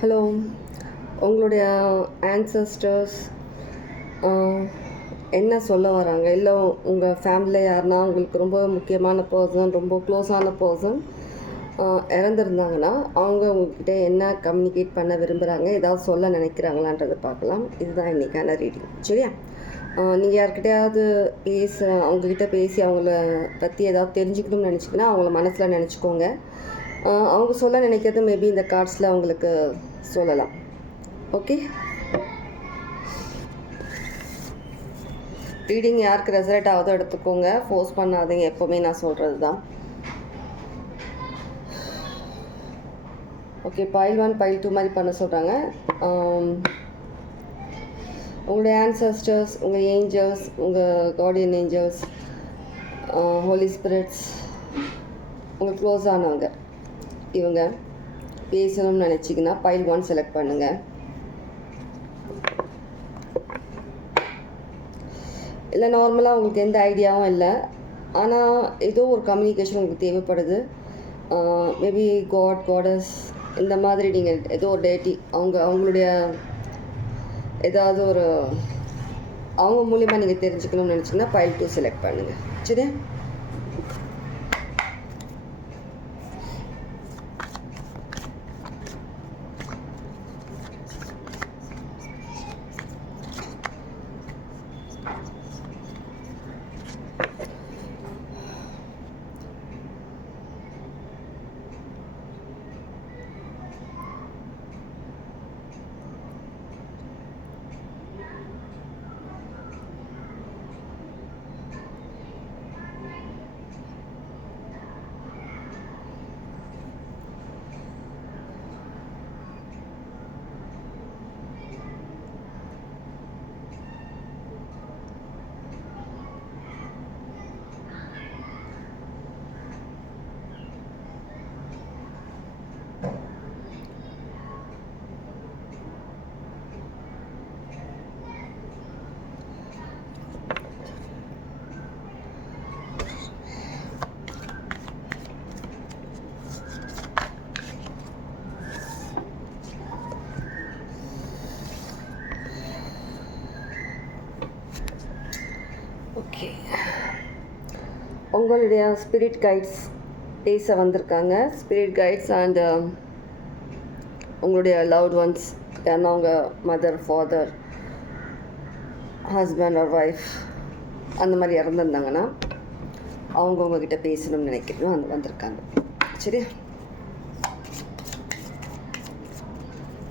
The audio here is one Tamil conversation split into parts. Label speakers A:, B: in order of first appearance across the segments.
A: ஹலோ உங்களுடைய ஆன்சஸ்டர்ஸ் என்ன சொல்ல வராங்க? இல்லை உங்கள் ஃபேமிலியில் யாருன்னா உங்களுக்கு ரொம்ப முக்கியமான பர்சன் ரொம்ப க்ளோஸான பர்சன் இறந்துருந்தாங்கன்னா அவங்க உங்ககிட்ட என்ன கம்யூனிகேட் பண்ண விரும்புகிறாங்க ஏதாவது சொல்ல நினைக்கிறாங்களான்றதை பார்க்கலாம். இதுதான் இன்றைக்கான ரீடிங் சரியா? நீங்கள் யார்கிட்டையாவது பேச அவங்கக்கிட்ட பேசி அவங்கள பற்றி ஏதாவது தெரிஞ்சுக்கணும்னு நினச்சிங்கன்னா அவங்கள மனசில் நினச்சிக்கோங்க. அவங்க சொல்ல நினைக்கிறது மேபி இந்த கார்ட்ஸில் அவங்களுக்கு சொல்லலாம். ஓகே ரீடிங் யாருக்கு ரெசல்ட் ஆகுதோ எடுத்துக்கோங்க. ஃபோர்ஸ் பண்ணாதீங்க. எப்போவுமே நான் சொல்கிறது தான் okay file one file two மாதிரி பண்ண சொல்கிறாங்க உங்களுடைய ஆன்சஸ்டர்ஸ் உங்கள் ஏஞ்சல்ஸ் உங்கள் கார்டியன் ஏஞ்சல்ஸ் ஹோலி ஸ்பிரிட்ஸ் உங்களுக்கு க்ளோஸ் ஆனவங்க. இவங்க பேசணும்னு நினச்சிங்கன்னா பைல் ஒன் செலக்ட் பண்ணுங்கள் இல்லை நார்மலாக உங்களுக்கு எந்த ஐடியாவும் இல்லை. ஆனால் ஏதோ ஒரு கம்யூனிகேஷன் உங்களுக்கு தேவைப்படுது. மேபி காட் காடஸ் இந்த மாதிரி நீங்கள் ஏதோ ஒரு டேட்டி அவங்க அவங்களுடைய ஏதாவது ஒரு அவங்க மூலியமாக நீங்கள் தெரிஞ்சுக்கணும்னு நினச்சிங்கன்னா ஃபைல் டூ செலக்ட் பண்ணுங்கள் சரியா ஓகே உங்களுடைய ஸ்பிரிட் கைட்ஸ் பேச வந்திருக்காங்க. ஸ்பிரிட் கைட்ஸ் அண்ட் உங்களுடைய லவ்ட் ஒன்ஸ் யாருன்னா உங்கள் mother father husband or wife அந்த மாதிரி இறந்துருந்தாங்கன்னா அவங்க உங்ககிட்ட பேசணும்னு நினைக்கிறோம் அந்த வந்திருக்காங்க. சரி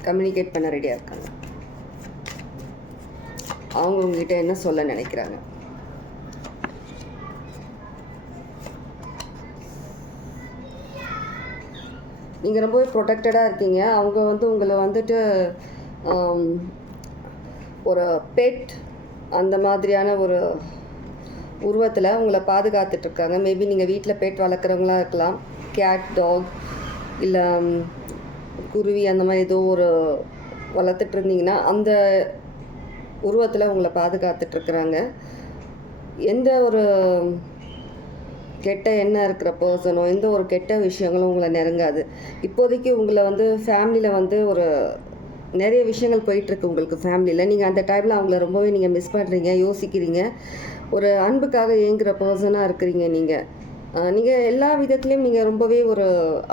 A: கம்யூனிகேட் பண்ண ரெடியாக இருக்காங்க. அவங்க உங்ககிட்ட என்ன சொல்ல நினைக்கிறாங்க? நீங்கள் ரொம்பவே ப்ரொடெக்டடாக இருக்கீங்க. அவங்க வந்து உங்களை வந்துட்டு ஒரு பெட் அந்த மாதிரியான ஒரு உருவத்தில் உங்களை பாதுகாத்துட்டு இருக்காங்க. மேபி நீங்கள் வீட்டில் பெட் வளர்க்குறவங்களா இருக்கலாம். கேட் டாக் இல்லை குருவி அந்த மாதிரி ஏதோ ஒரு வளர்த்துட்டு இருந்தீங்கன்னா அந்த உருவத்தில் உங்களை பாதுகாத்துட்டு இருக்கிறாங்க எந்த ஒரு கெட்ட எண்ணம் இருக்கிற பர்சனோ எந்த ஒரு கெட்ட விஷயங்களும் உங்களை நெருங்காது. இப்போதைக்கு உங்களை வந்து ஃபேமிலியில் வந்து ஒரு நிறைய விஷயங்கள் போயிட்டுருக்கு உங்களுக்கு ஃபேமிலியில் நீங்கள் அந்த டைமில் அவங்கள ரொம்பவே நீங்கள் மிஸ் பண்ணுறீங்க யோசிக்கிறீங்க. ஒரு அன்புக்காக ஏங்குற பர்சனாக இருக்கிறீங்க நீங்கள் நீங்கள் எல்லா விதத்துலேயும் நீங்கள் ரொம்பவே ஒரு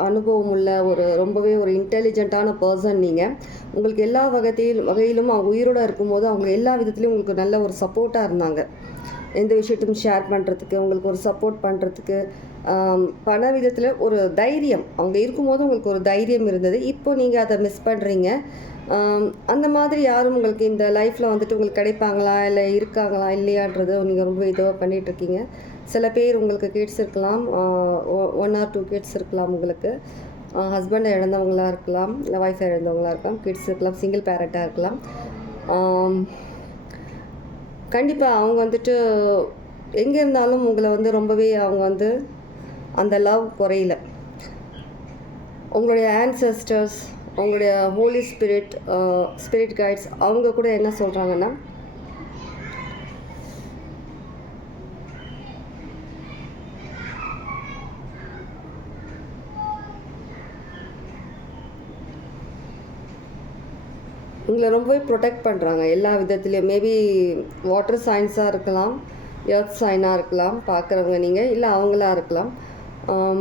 A: அனுபவம் உள்ள ஒரு ரொம்பவே ஒரு இன்டெலிஜென்ட்டான பர்சன் நீங்கள் உங்களுக்கு எல்லா வகத்தையும் வகையிலும் அவங்க உயிரோடு இருக்கும்போது அவங்க எல்லா விதத்துலேயும் உங்களுக்கு நல்ல ஒரு சப்போர்ட்டாக இருந்தாங்க. எந்த விஷயத்தையும் ஷேர் பண்ணுறதுக்கு உங்களுக்கு ஒரு சப்போர்ட் பண்ணுறதுக்கு பண விதத்தில் ஒரு தைரியம். அவங்க இருக்கும்போது உங்களுக்கு ஒரு தைரியம் இருந்தது. இப்போ நீங்கள் அதை மிஸ் பண்ணுறீங்க அந்த மாதிரி யாரும் உங்களுக்கு இந்த லைஃப்பில் வந்துட்டு உங்களுக்கு கிடைப்பாங்களா? இல்லை இருக்காங்களா? இல்லையான்றது நீங்கள் ரொம்ப இதுவாக பண்ணிகிட்ருக்கீங்க சில பேர் உங்களுக்கு கிட்ஸ் இருக்கலாம். ஒன் ஆர் டூ கிட்ஸ் இருக்கலாம் உங்களுக்கு. ஹஸ்பண்டை இழந்தவங்களா இருக்கலாம். இல்லை ஒய்ஃபை இழந்தவங்களாக இருக்கலாம். கிட்ஸ் இருக்கலாம். சிங்கிள் பேரண்ட்டாக இருக்கலாம். கண்டிப்பாக அவங்க வந்துட்டு எங்கே இருந்தாலும் உங்களை வந்து ரொம்பவே அவங்க வந்து அந்த லவ் குறையல. உங்களுடைய ஆன்சஸ்டர்ஸ் உங்களுடைய ஹோலி ஸ்பிரிட் ஸ்பிரிட் கைட்ஸ் அவங்க கூட என்ன சொல்கிறாங்கன்னா உங்களை ரொம்பவே ப்ரொடெக்ட் பண்ணுறாங்க எல்லா விதத்துலேயும். மேபி வாட்டர் சயின்ஸாக இருக்கலாம். எர்த் சைனாக இருக்கலாம். பார்க்குறவங்க நீங்கள் இல்லை அவங்களா இருக்கலாம். Um,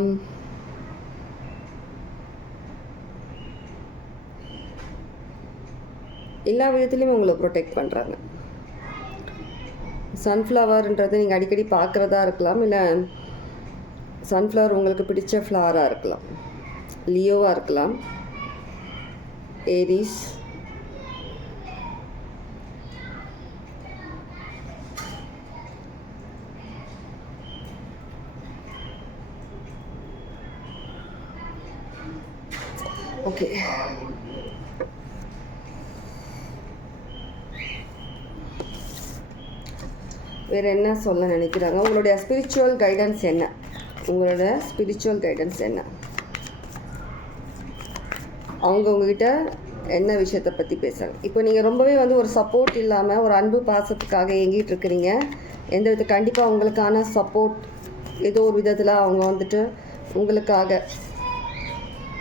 A: எல்லா விதத்துலேயும் உங்களை ப்ரொடெக்ட் பண்ணுறாங்க சன்ஃப்ளவர்ன்றது நீங்கள் அடிக்கடி பார்க்குறதா இருக்கலாம். இல்லை சன்ஃப்ளவர் உங்களுக்கு பிடிச்ச ஃப்ளவராக இருக்கலாம். லியோவாக இருக்கலாம். ஏரிஸ் ஓகே வேறு என்ன சொல்ல நினைக்கிறாங்க? உங்களுடைய ஸ்பிரிச்சுவல் கைடன்ஸ் என்ன? உங்களோட ஸ்பிரிச்சுவல் கைடன்ஸ் என்ன? அவங்க உங்ககிட்ட என்ன விஷயத்தை பற்றி பேசுகிறாங்க இப்போ நீங்கள் ரொம்பவே வந்து ஒரு சப்போர்ட் இல்லாமல் ஒரு அன்பு பாசத்துக்காக ஏங்கிட்டு இருக்கிறீங்க. எந்த வித கண்டிப்பாக உங்களுக்கான சப்போர்ட் ஏதோ ஒரு விதத்தில் அவங்க வந்துட்டு உங்களுக்காக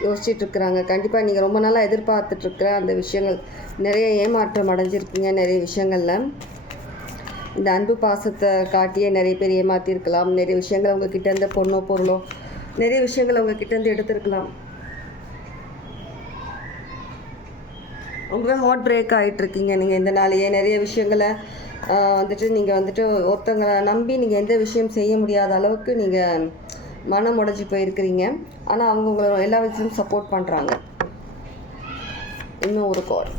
A: யோசிச்சுட்டு இருக்கிறாங்க கண்டிப்பாக நீங்கள் ரொம்ப நாளாக எதிர்பார்த்துட்ருக்கிற அந்த விஷயங்கள் நிறைய ஏமாற்றம் அடைஞ்சிருக்கீங்க நிறைய விஷயங்களில். இந்த அன்பு பாசத்தை காட்டியே நிறைய பேர் ஏமாற்றிருக்கலாம் நிறைய விஷயங்கள் அவங்க இருந்த பொண்ணோ பொருளோ நிறைய விஷயங்கள் உங்ககிட்ட இருந்து எடுத்திருக்கலாம். ரொம்பவே ஹார்ட் பிரேக் ஆகிட்டு இருக்கீங்க நீங்கள் இந்த நாளையே. நிறைய விஷயங்களை வந்துட்டு நீங்கள் வந்துட்டு ஒருத்தங்களை நம்பி நீங்கள் எந்த விஷயம் செய்ய முடியாத அளவுக்கு நீங்கள் மனம் உடஞ்சி போயிருக்கிறீங்க. ஆனால் அவங்க உங்களை எல்லா விதத்திலும் சப்போர்ட் பண்ணுறாங்க இன்னும் ஒரு கால்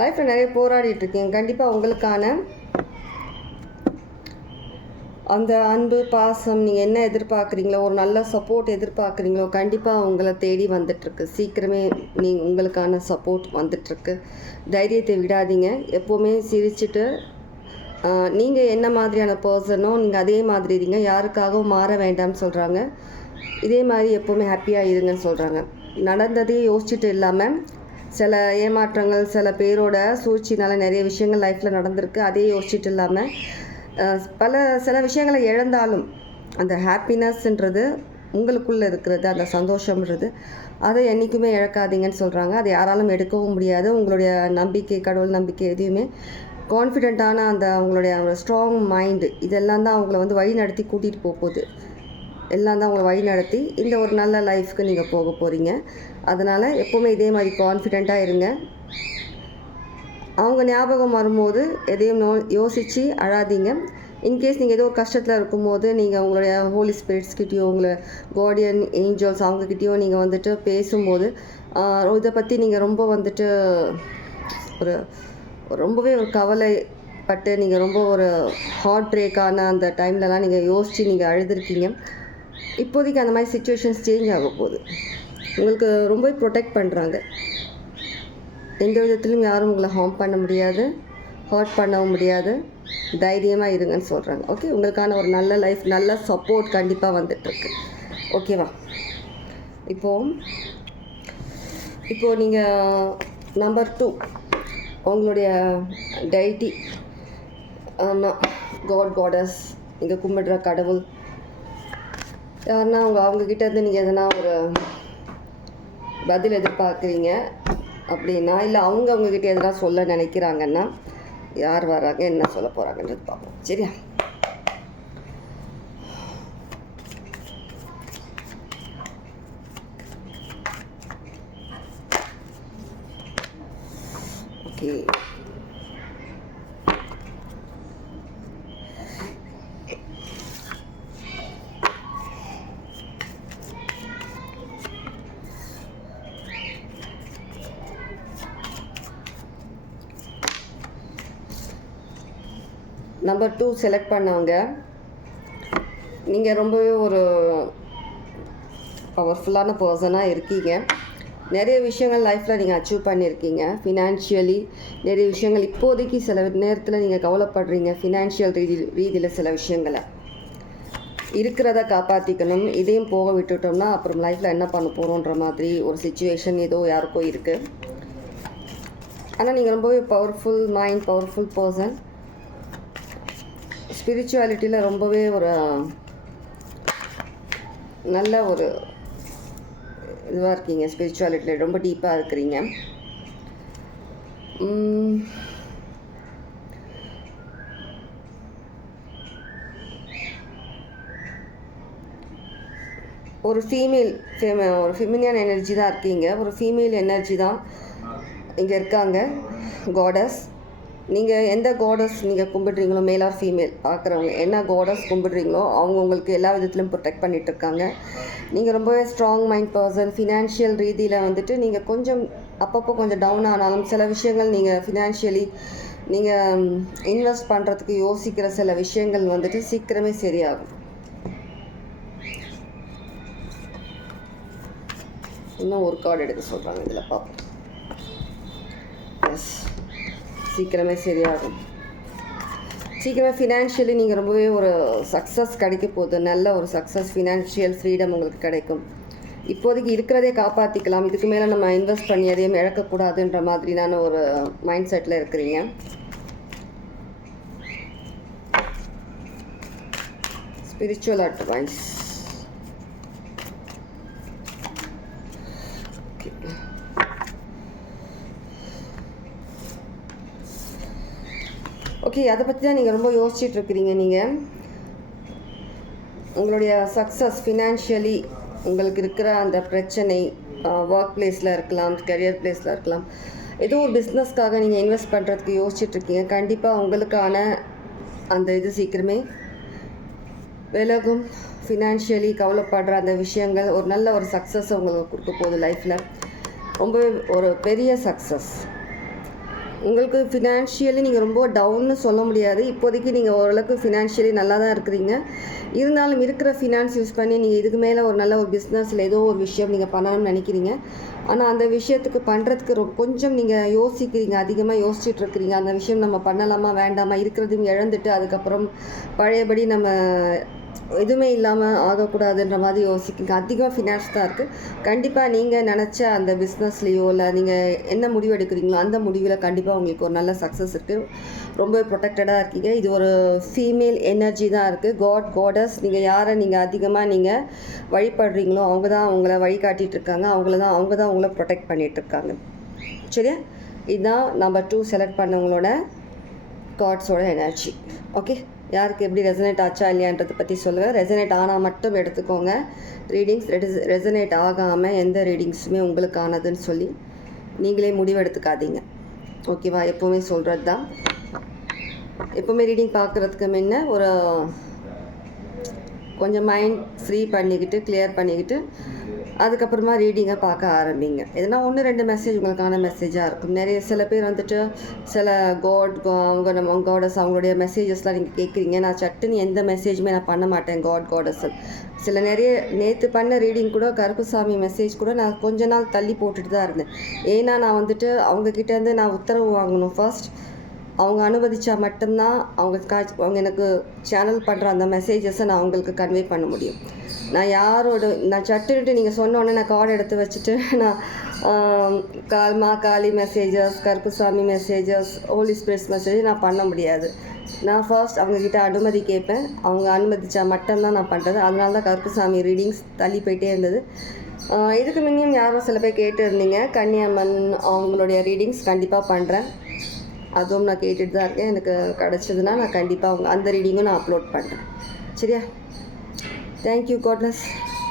A: லைஃப்பில் நிறைய போராடிட்டு இருக்கீங்க கண்டிப்பாக உங்களுக்கான அந்த அன்பு பாசம் நீங்கள் என்ன எதிர்பார்க்குறீங்களோ ஒரு நல்ல சப்போர்ட் எதிர்பார்க்குறீங்களோ கண்டிப்பாக உங்களை தேடி வந்துட்டுருக்கு. சீக்கிரமே நீங்கள் உங்களுக்கான சப்போர்ட் வந்துட்டுருக்கு. தைரியத்தை விடாதீங்க. எப்போவுமே சிரிச்சுட்டு நீங்கள் என்ன மாதிரியான பர்சனோ நீங்கள் அதே மாதிரி இருங்க. யாருக்காகவும் மாற வேண்டாம்னு சொல்கிறாங்க இதே மாதிரி எப்போவுமே ஹாப்பியாக இருங்கன்னு சொல்கிறாங்க நடந்ததே யோசிச்சுட்டு இல்லாமல் சில ஏமாற்றங்கள் சில பேரோட சூழ்ச்சினால நிறைய விஷயங்கள் லைஃப்பில் நடந்திருக்கு. அதே யோசிச்சுட்டு இல்லாமல் பல சில விஷயங்களை இழந்தாலும் அந்த ஹாப்பினஸ்ன்றது உங்களுக்குள்ளே இருக்கிறது அந்த சந்தோஷம்ன்றது அதை என்றைக்குமே இழக்காதீங்கன்னு சொல்கிறாங்க அதை யாராலும் எடுக்கவும் முடியாது. உங்களுடைய நம்பிக்கை கடவுள் நம்பிக்கை எதையுமே கான்ஃபிடெண்ட்டான அந்த அவங்களுடைய அவங்களோட ஸ்ட்ராங் மைண்டு இதெல்லாம் தான் அவங்கள வந்து வழி நடத்தி கூட்டிகிட்டு போக போகுது. எல்லாம் தான் உங்களை வழி நடத்தி இந்த ஒரு நல்ல லைஃப்க்கு நீங்கள் போக போகிறீங்க அதனால் எப்போவுமே இதே மாதிரி கான்ஃபிடெண்ட்டாக இருங்க. அவங்க ஞாபகம் வரும்போது எதையும் நோ யோசித்து அழாதீங்க. இன்கேஸ் நீங்கள் ஏதோ ஒரு கஷ்டத்தில் இருக்கும்போது நீங்கள் உங்களுடைய ஹோலி ஸ்பிரிட்ஸ்கிட்டயோ உங்களை கார்டியன் ஏஞ்சல்ஸ் அவங்கக்கிட்டேயோ நீங்கள் வந்துட்டு பேசும்போது இதை பற்றி நீங்கள் ரொம்ப வந்துட்டு ஒரு ரொம்பவே ஒரு கவலைப்பட்டு நீங்கள் ரொம்ப ஒரு ஹார்ட் பிரேக்கான அந்த டைம்லலாம் நீங்கள் யோசித்து நீங்கள் அழுதுருக்கீங்க. இப்போதைக்கு அந்த மாதிரி சுச்சுவேஷன்ஸ் சேஞ்ச் ஆக போகுது. உங்களுக்கு ரொம்ப ப்ரொடெக்ட் பண்ணுறாங்க எந்த விதத்திலும் யாரும் உங்களை ஹார்ம் பண்ண முடியாது ஹர்ட் பண்ணவும் முடியாது. தைரியமாக இருங்கன்னு சொல்கிறாங்க ஓகே உங்களுக்கான ஒரு நல்ல லைஃப் நல்ல சப்போர்ட் கண்டிப்பாக வந்துட்டுருக்கு. ஓகேவா இப்போது இப்போது நீங்கள் நம்பர் டூ உங்களுடைய டைட்டி ஆமாம் காட் காடஸ் இங்கே கும்பிடுற கடவுள். யாருன்னா அவங்க அவங்கக்கிட்ட இருந்து நீங்கள் எதனா ஒரு பதில் எதிர்பார்க்குறீங்க அப்படின்னா இல்லை அவங்க அவங்கக்கிட்ட எதனா சொல்ல நினைக்கிறாங்கன்னா யார் வராங்க என்ன சொல்ல போகிறாங்கன்றது பார்ப்போம். சரியா ஓகே நம்பர் டூ செலக்ட் பண்ணவங்க. நீங்கள் ரொம்பவே ஒரு பவர்ஃபுல்லான பர்சனாக இருக்கீங்க. நிறைய விஷயங்கள் லைஃப்பில் நீங்கள் அச்சீவ் பண்ணியிருக்கீங்க ஃபினான்ஷியலி நிறைய விஷயங்கள் இப்போதைக்கு சில நேரத்தில் நீங்கள் கவலைப்படுறீங்க. ஃபினான்ஷியல் ரீதி ரீதியில் சில விஷயங்களை. இருக்கிறத காப்பாற்றிக்கணும் இதையும் போக விட்டுட்டோம்னா அப்புறம் லைஃப்பில் என்ன பண்ண போகிறோன்ற மாதிரி ஒரு சுச்சுவேஷன் ஏதோ யாருக்கோ இருக்குது ஆனால் நீங்கள் ரொம்பவே பவர்ஃபுல் மைண்ட் பவர்ஃபுல் பர்சன் ஸ்பிரிச்சுவாலிட்டியில் ரொம்பவே ஒரு நல்ல ஒரு இதுவாக இருக்கீங்க ஸ்பிரிச்சுவாலிட்டியில் ரொம்ப டீப்பாக இருக்கிறீங்க. ஒரு ஃபீமேல் ஃபெம ஒரு ஃபெமினியன் எனர்ஜி தான் இருக்கீங்க. ஒரு ஃபீமேல் எனர்ஜி தான் இங்கே இருக்காங்க காடஸ் நீங்கள் எந்த கோடஸ் நீங்கள் கும்பிடுறீங்களோ மேல் ஆர் ஃபீமேல் பார்க்குறவங்க என்ன கோடஸ் கும்பிடுறீங்களோ அவங்க உங்களுக்கு எல்லா விதத்துலையும் ப்ரொடெக்ட் பண்ணிட்டு இருக்காங்க. நீங்கள் ரொம்பவே ஸ்ட்ராங் மைண்ட் பர்சன் ஃபினான்ஷியல் ரீதியில் வந்துட்டு நீங்கள் கொஞ்சம் அப்பப்போ கொஞ்சம் டவுன் ஆனாலும் சில விஷயங்கள் நீங்கள் ஃபினான்ஷியலி நீங்கள் இன்வெஸ்ட் பண்ணுறதுக்கு யோசிக்கிற சில விஷயங்கள் வந்துட்டு சீக்கிரமே சரியாகும். இன்னும் ஒரு கார்டு எடுக்க சொல்கிறாங்க இதில் பார்ப்போம் எஸ் சீக்கிரமே சரியாகும். சீக்கிரமே ஃபினான்ஷியலி நீங்கள் ரொம்பவே ஒரு சக்ஸஸ் கிடைக்க போகுது. நல்ல ஒரு சக்ஸஸ் ஃபினான்ஷியல் ஃப்ரீடம் உங்களுக்கு கிடைக்கும். இப்போதைக்கு இருக்கிறதே காப்பாற்றிக்கலாம் இதுக்கு மேலே நம்ம இன்வெஸ்ட் பண்ணி எதையும் இழக்கக்கூடாதுன்ற மாதிரியான ஒரு மைண்ட் செட்டில் இருக்கிறீங்க. ஸ்பிரிச்சுவல் அட்வைஸ் ஓகே அதை பற்றி தான் நீங்கள் ரொம்ப யோசிச்சுட்டு இருக்கிறீங்க நீங்கள் உங்களுடைய சக்ஸஸ் ஃபினான்ஷியலி உங்களுக்கு இருக்கிற அந்த பிரச்சனை ஒர்க் பிளேஸில் இருக்கலாம் கரியர் பிளேஸில் இருக்கலாம். ஏதோ ஒரு பிஸ்னஸ்க்காக நீங்கள் இன்வெஸ்ட் பண்ணுறதுக்கு யோசிச்சுட்டு இருக்கீங்க. கண்டிப்பாக உங்களுக்கான அந்த இது சீக்கிரமே விலகும். ஃபினான்ஷியலி கவலைப்படுற அந்த விஷயங்கள் ஒரு நல்ல ஒரு சக்ஸஸ் உங்களுக்கு கொடுக்க போகுது லைஃப்பில் ரொம்பவே ஒரு பெரிய சக்ஸஸ் உங்களுக்கு ஃபினான்ஷியலி நீங்கள் ரொம்ப டவுன்னு சொல்ல முடியாது. இப்போதைக்கு நீங்கள் ஓரளவுக்கு ஃபினான்ஷியலி நல்லா தான் இருக்கிறீங்க. இருந்தாலும் இருக்கிற ஃபினான்ஸ் யூஸ் பண்ணி நீங்கள் இதுக்கு மேலே ஒரு நல்ல ஒரு பிஸ்னஸில் ஏதோ ஒரு விஷயம் நீங்கள் பண்ணணும்னு நினைக்கிறீங்க. ஆனால் அந்த விஷயத்துக்கு பண்ணுறதுக்கு ரொ கொஞ்சம் நீங்கள் யோசிக்கிறீங்க. அதிகமாக யோசிச்சுட்டு இருக்கிறீங்க அந்த விஷயம் நம்ம பண்ணலாமா வேண்டாமா இருக்கிறதையும் இழந்துட்டு அதுக்கப்புறம் பழையபடி நம்ம எதுவுமே இல்லாமல் ஆகக்கூடாதுன்ற மாதிரி யோசிக்கிங்க அதிகம் ஃபினான்ஸ் தான் இருக்குது கண்டிப்பாக நீங்கள் நினச்ச அந்த பிஸ்னஸ்லேயோ இல்லை நீங்கள் என்ன முடிவு எடுக்கிறீங்களோ அந்த முடிவில் கண்டிப்பாக உங்களுக்கு ஒரு நல்ல சக்ஸஸ் இருக்குது ரொம்ப ப்ரொடெக்டடாக இருக்கீங்க. இது ஒரு ஃபீமேல் எனர்ஜி தான் இருக்குது காட் காடஸ் நீங்கள் யாரை நீங்கள் அதிகமாக நீங்கள் வழிபடுறீங்களோ அவங்க தான் உங்களை வழிகாட்டிட்டு இருக்காங்க. அவங்கள தான் அவங்க தான் உங்களை ப்ரொடெக்ட் பண்ணிகிட்ருக்காங்க சரியா? இதுதான் நம்பர் டூ செலக்ட் பண்ணவங்களோட காட்ஸோட எனர்ஜி ஓகே யாருக்கு எப்படி ரெசனேட் ஆச்சா இல்லையான்றதை பற்றி சொல்லுங்கள் ரெசனேட் ஆனால் மட்டும் எடுத்துக்கோங்க. ரீடிங்ஸ் ரெசனேட் ஆகாமல் எந்த ரீடிங்ஸுமே உங்களுக்கானதுன்னு சொல்லி நீங்களே முடிவெடுத்துக்காதீங்க. ஓகேவா எப்போவுமே சொல்கிறது தான் எப்போவுமே ரீடிங் பார்க்குறதுக்கு முன்ன ஒரு கொஞ்சம் மைண்ட் ஃப்ரீ பண்ணிக்கிட்டு கிளியர் பண்ணிக்கிட்டு அதுக்கப்புறமா ரீடிங்கை பார்க்க ஆரம்பிங்க. எதனா ஒன்று ரெண்டு மெசேஜ் உங்களுக்கான மெசேஜாக இருக்கும். நிறைய சில பேர் வந்துட்டு சில காட் அவங்க நம்ம காடஸ் அவங்களுடைய மெசேஜஸ்லாம் நீங்கள் கேட்குறீங்க நான் சட்டுன்னு எந்த மெசேஜுமே நான் பண்ண மாட்டேன் காட் காடஸ் சில நிறைய நேற்று பண்ண ரீடிங் கூட கருப்புசாமி மெசேஜ் கூட நான் கொஞ்ச நாள் தள்ளி போட்டுட்டு தான் இருந்தேன். ஏன்னா நான் வந்துட்டு அவங்கக்கிட்டேருந்து நான் உத்தரவு வாங்கணும். ஃபர்ஸ்ட் அவங்க அனுமதிச்சா மட்டும்தான் அவங்க அவங்க எனக்கு சேனல் பண்ணுற அந்த மெசேஜஸை நான் அவங்களுக்கு கன்வே பண்ண முடியும். நான் யாரோட நான் சட்டுன்ட்டு நீங்கள் சொன்னோன்னே நான் கார்டு எடுத்து வச்சுட்டு நான் call Ma Kali messages Karuppusamy messages holy spirits message நான் பண்ண முடியாது. நான் ஃபர்ஸ்ட் அவங்கக்கிட்ட அனுமதி கேட்பேன். அவங்க அனுமதிச்சா மட்டும்தான் நான் பண்ணுறது அதனால தான் கருப்புசாமி ரீடிங்ஸ் தள்ளி போயிட்டே இருந்தது. இதுக்கு முன்னையும் யாரும் சில பேர் கேட்டு இருந்தீங்க. கன்னியம்மன் அவங்களுடைய ரீடிங்ஸ் கண்டிப்பாக பண்ணுறேன் அதுவும் நான் கேட்டுட்டு தான் இருக்கேன். எனக்கு கிடச்சதுன்னா நான் கண்டிப்பாக அவங்க அந்த ரீடிங்கும் நான் அப்லோட் பண்ணுறேன் சரியா? தேங்க்யூ காட்லஸ்